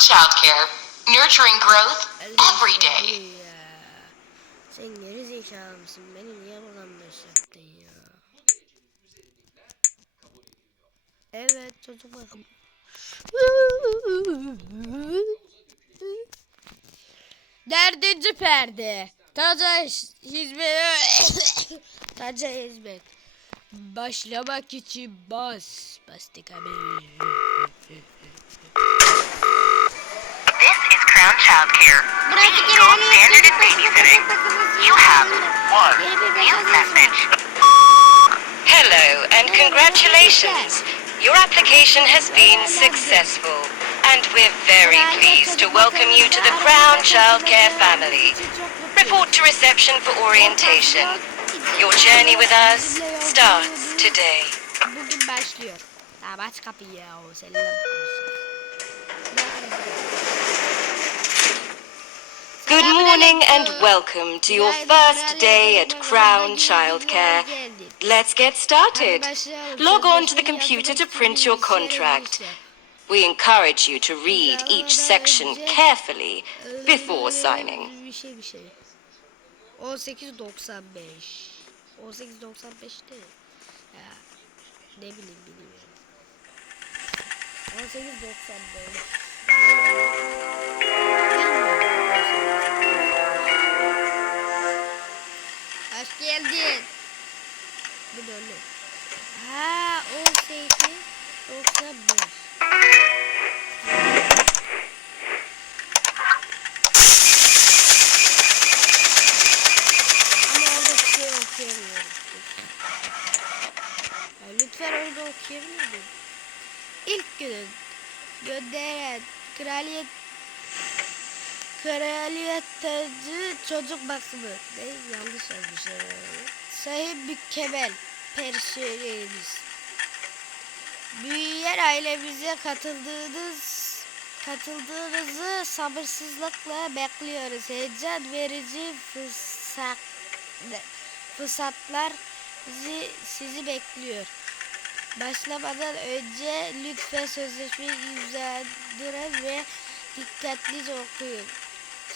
Childcare, nurturing growth every day. Sen geri zekalı mısın? Beni niye buradan başlattın ya? Evet çocuk bakım. Dördüncü perde. Taca hizmet. Taca hizmet. Başlamak için bas. Bastık abi. This Crown Childcare. Burası The gold standard in babysitting. You have one new message. Hello and congratulations. Your application has been successful and we're very pleased to welcome you to the Crown Childcare family. Report to reception for orientation. Your journey with us starts today. Bugün başlıyor. Tamam aç kapıyı ya o seninle Good morning and welcome to your first day at Crown Childcare. Let's get started. Log on to the computer to print your contract. We encourage you to read each section carefully before signing. Bir şey bir şey. 18.95 18.95 değil. Ya, ne bileyim bilmiyorum. 18.95 geldin. Bu da öyle. Ha 18 95 Ama orada bir şey okuyamıyorum. Ya lütfen orada okuyabilir miyim? İlk günün gönderen kraliyet kraliyet tacı çocuk bakımı. Ne yanlış yazmış. ya. Sahip mükemmel personelimiz. Büyüyen ailemize katıldığınız katıldığınızı sabırsızlıkla bekliyoruz. Heyecan verici fırsat fırsatlar bizi sizi bekliyor. Başlamadan önce lütfen sözleşmeyi imzalayın ve dikkatlice okuyun.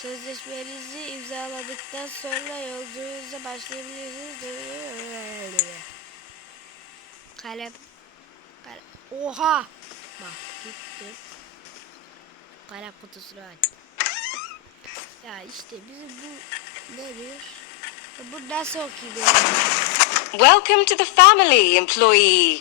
Sözleşmenizi imzaladıktan sonra yolculuğunuza başlayabilirsiniz. Kalem. Kalem. Oha! Bak gitti. Kalem kutusunu aç. Ya işte bizim bu ne diyor? Bu nasıl okuyuyor? Welcome to the family, employee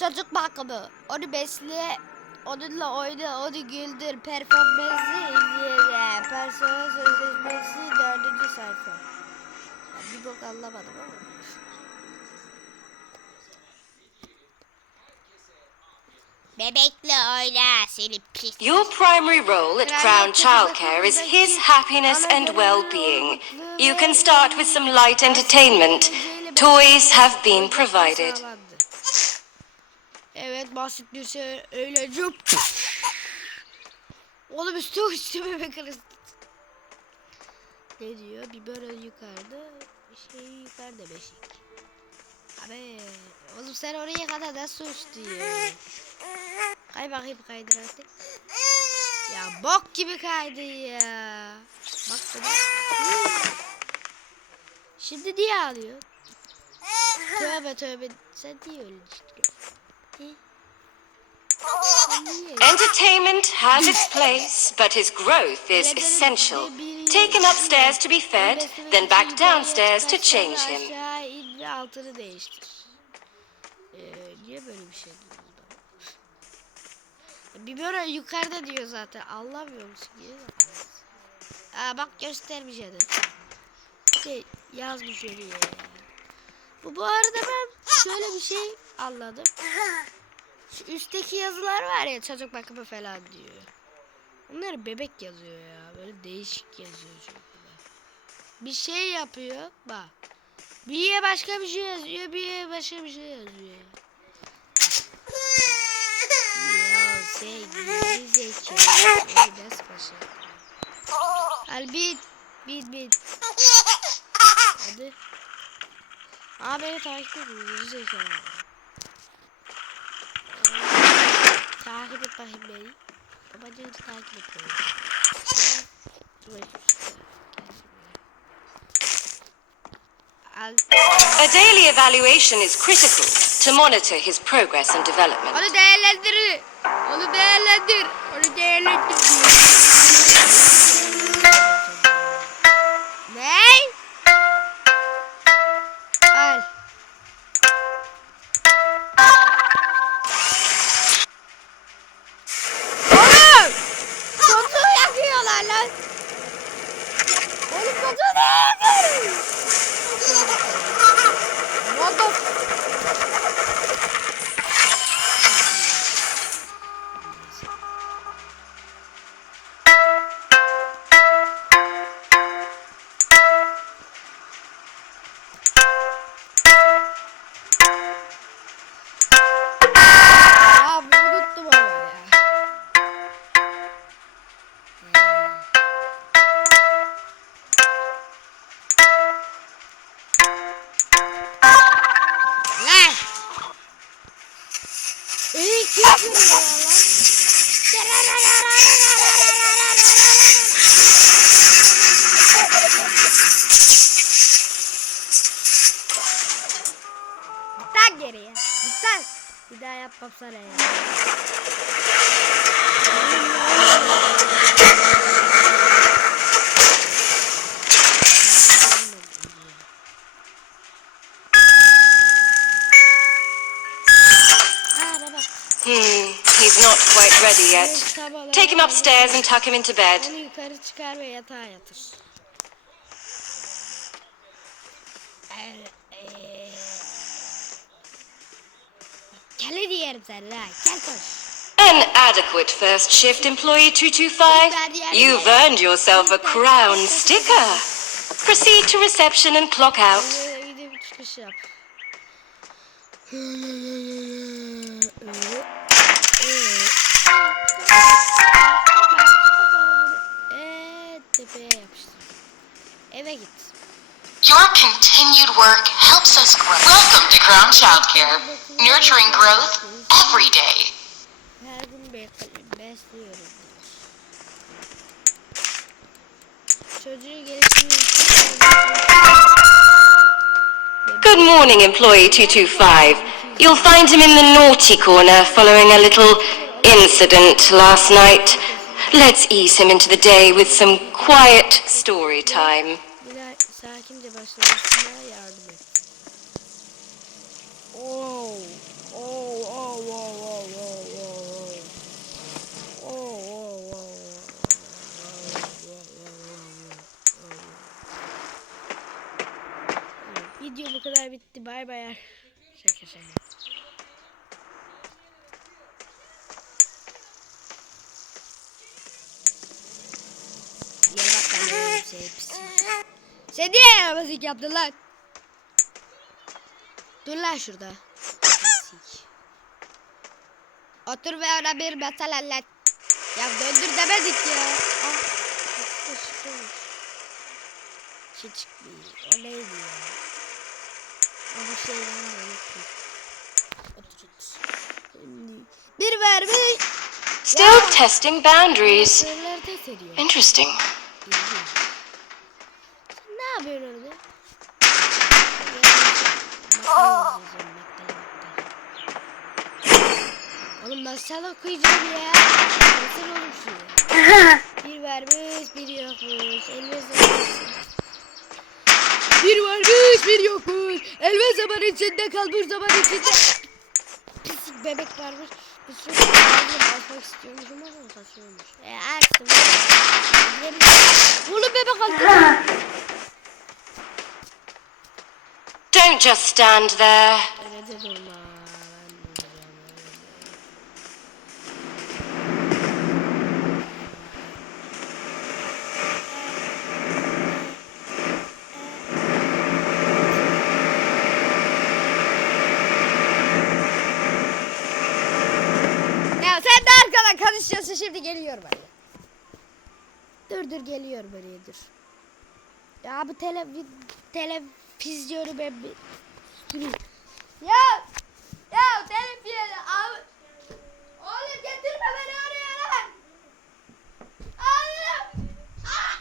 Çocuk bakımı. Onu besle. Onunla oyna, onu güldür. Performansı izle. Personel sözleşmesi dördüncü sayfa. Ya bir bok anlamadım ama. Bebekle oyna seni pis. Your primary role at Crown Childcare is his happiness and well-being. You can start with some light entertainment. Toys have been provided. Evet basit bir şey öyle cüp. Oğlum üstü üstüme be kırız. Ne diyor? Böyle yukarıda şey yukarıda beşik. Abi oğlum sen oraya kadar nasıl uçtun ya? Kay bakayım kaydır artık. Ya bok gibi kaydı ya. Bak şuna. Şimdi niye ağlıyor? Tövbe tövbe. Sen niye öyle düşünüyorsun? Hı? Sen niye? Entertainment has its place, but his growth is essential. Take him upstairs to be fed, then back downstairs to change him. Altını değiştir. Ee, niye böyle bir şey oldu? Bir böyle yukarıda diyor zaten. Anlamıyor musun? Niye yapamazsın? Aa bak göstermiş ya da. Şey yazmış oraya ya. Bu bu arada ben şöyle bir şey anladım. Şu üstteki yazılar var ya çocuk bakımı falan diyor. Bunlar bebek yazıyor ya. Böyle değişik yazıyor çocuklar. Bir şey yapıyor. Bak. Bir yere başka bir şey yazıyor. Bir yere başka bir şey yazıyor. Ya geri zekalı. Ders başı. Al bit. Bit bit. Hadi. Aa beni takip ediyor. Geri zekalı. Takip et bakayım beni. Babacığını takip et beni. Dur bakayım A daily evaluation is critical to monitor his progress and development. Onu değerlendir. Onu değerlendir. Onu değerlendir. Hmm, he's not quite ready yet. Take him upstairs and tuck him into bed. Onu yukarı çıkar ve yatağa yatır. Eee. Gel diyelim sen lan. Gel koş. An adequate first shift, employee 225. You've earned yourself a crown sticker. Proceed to reception and clock out. Your continued work helps us grow. Welcome to Crown Childcare, nurturing growth every day. Morning, employee 225. You'll find him in the naughty corner following a little incident last night. Let's ease him into the day with some quiet story time. Oh, oh, oh, oh, oh, Video bu kadar bitti. Bay bay. Şaka şaka. Sen niye yaramazlık yaptın lan? Dur lan şurada. Otur ve ona bir mesele anlat. Ya döndür demedik ya. Ah. çıktı. Şey çıkmıyor. O neydi ya? Bir şeyden unuttum. Bir vermiş. Still testing boundaries. Sınırları test ediyor. Interesting. Ne yapıyorsun orada? Oğlum ben sana okuyacağım ya. Nasıl olmuşsun ya? Bir vermiş, bir yokmuş. Zaman Bir varmış, bir yokmuş. Elime zaman içinde kalmış zaman içinde. Pislik bebek varmış. Bir sürü ağzına basmak istiyormuşum ama saçıyormuş. E açtım. Oğlum bebek aldı. Don't just stand there. Öyle de durma. Ben duracağım, öyle de. Konuşuyorsun şimdi geliyor buraya. Dur dur geliyor buraya dur. Ya bu televi televizyonu ben bir süreyim. Ya ya televizyonu abi. Oğlum getirme beni oraya lan. Oğlum. Ah!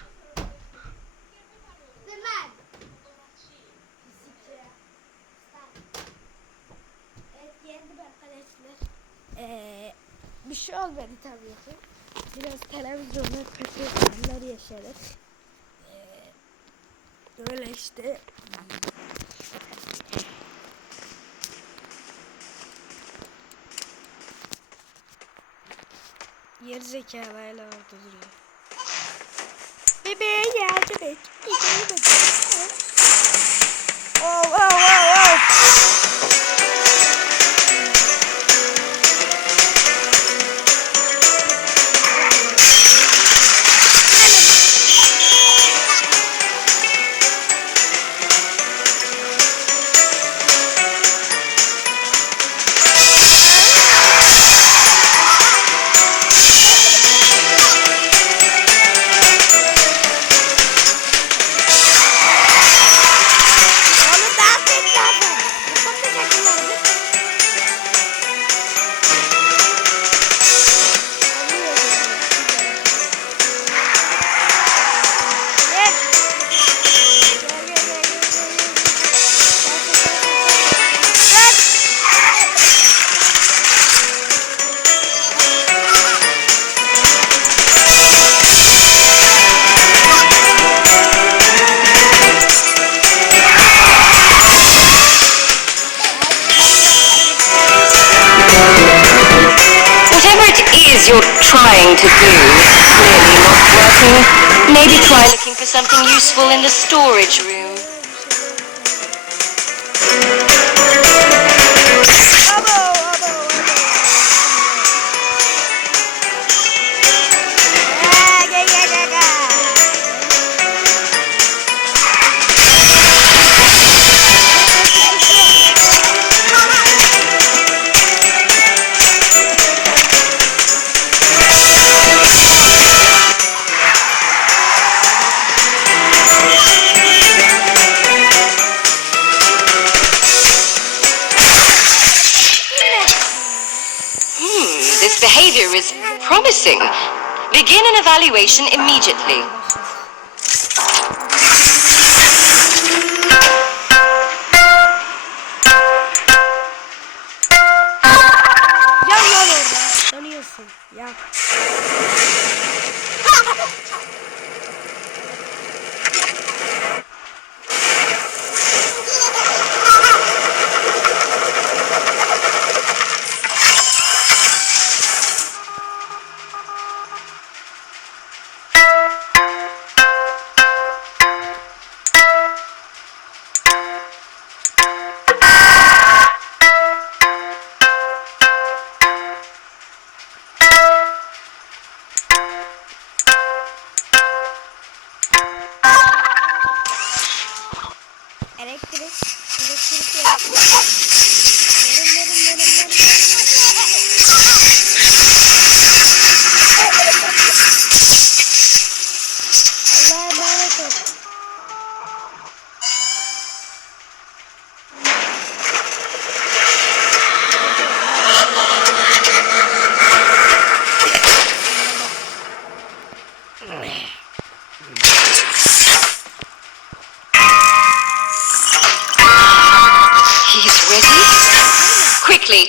Ee, bir şey olmadı tabii ki. Biraz televizyonda kötü anlar yaşadık. Ee, öyle işte. Yer zekalarla orada duruyor. Bebeğe yardım et. Oh, oh, oh, is you're trying to do clearly not working. Maybe try looking for something useful in the storage room. Promising. Begin an evaluation immediately.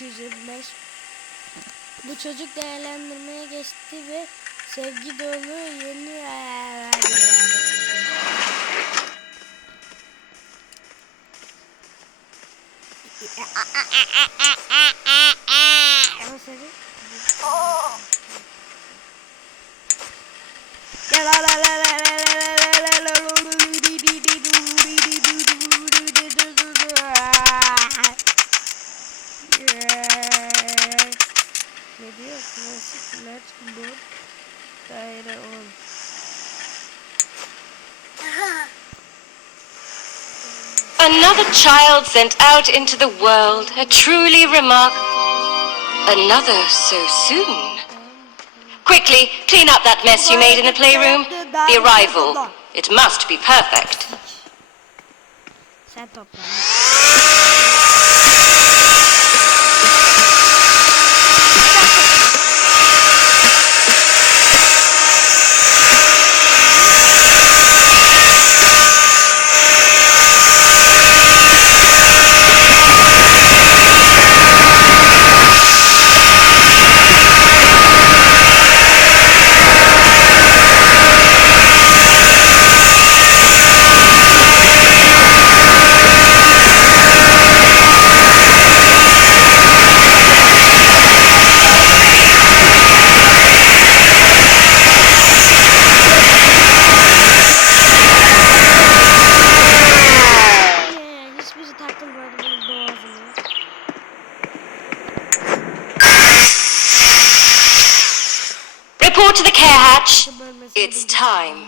225 Bu çocuk değerlendirmeye geçti ve sevgi dolu yeni Ya la la la la Klasik matchbook daire 10. Another child sent out into the world, a truly remarkable. Another so soon. Quickly, clean up that mess you made in the playroom. The arrival. It must be perfect. Report to the care hatch. It's time.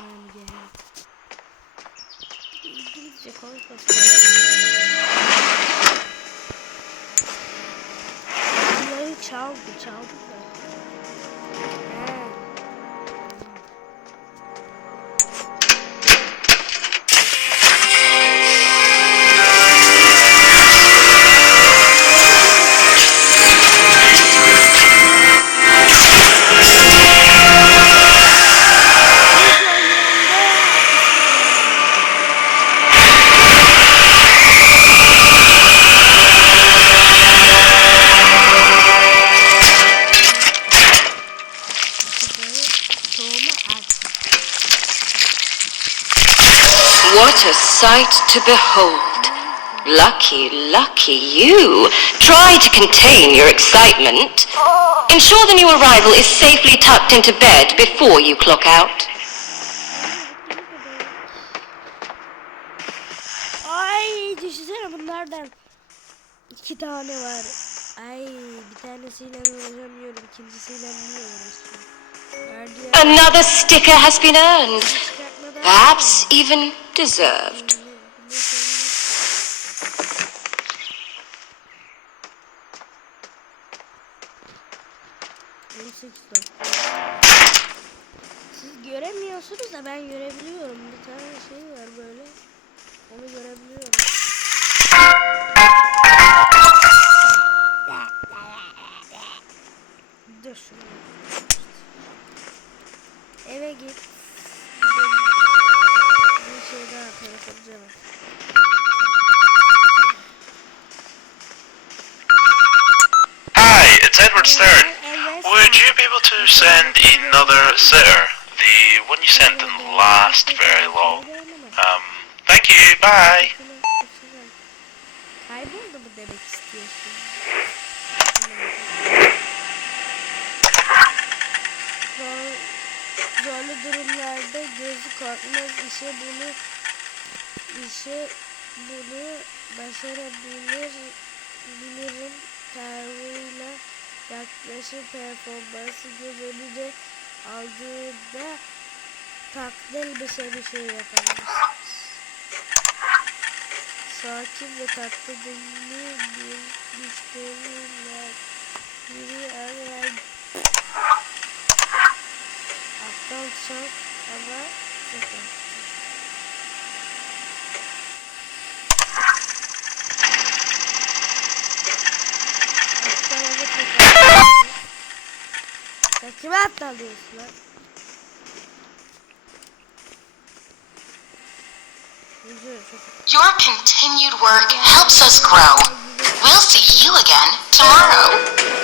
What a sight to behold. Lucky, lucky you. Try to contain your excitement. Ensure the new arrival is safely tucked into bed before you clock out. Ay düşünsene bunlardan iki tane var. Ay bir tanesiyle uğraşamıyorum, ikincisiyle uğraşıyorum? Another sticker has been earned. Perhaps even deserved. Siz göremiyorsunuz da ben görebiliyorum. Bir tane şey var böyle. Onu görebiliyorum. Dur şunu. Eve git. Bir şey daha tanıtacağım. Hi, it's Edward Stern. Would you be able to send another sitter? The one you sent didn't last very long. Um, thank you, bye. Kayboldu mu demek istiyorsun? Zor, zorlu durumlarda gözü korkmaz işe bunu işe bunu başarabilir bilirim tarzıyla yaklaşım performansı göz önüne aldığında takdir elbise bir şey yapabilirsiniz. Sakin ve tatlı dilli bir müşteriyle biri arayan aptal çok ama çok Your continued work helps us grow. We'll see you again tomorrow.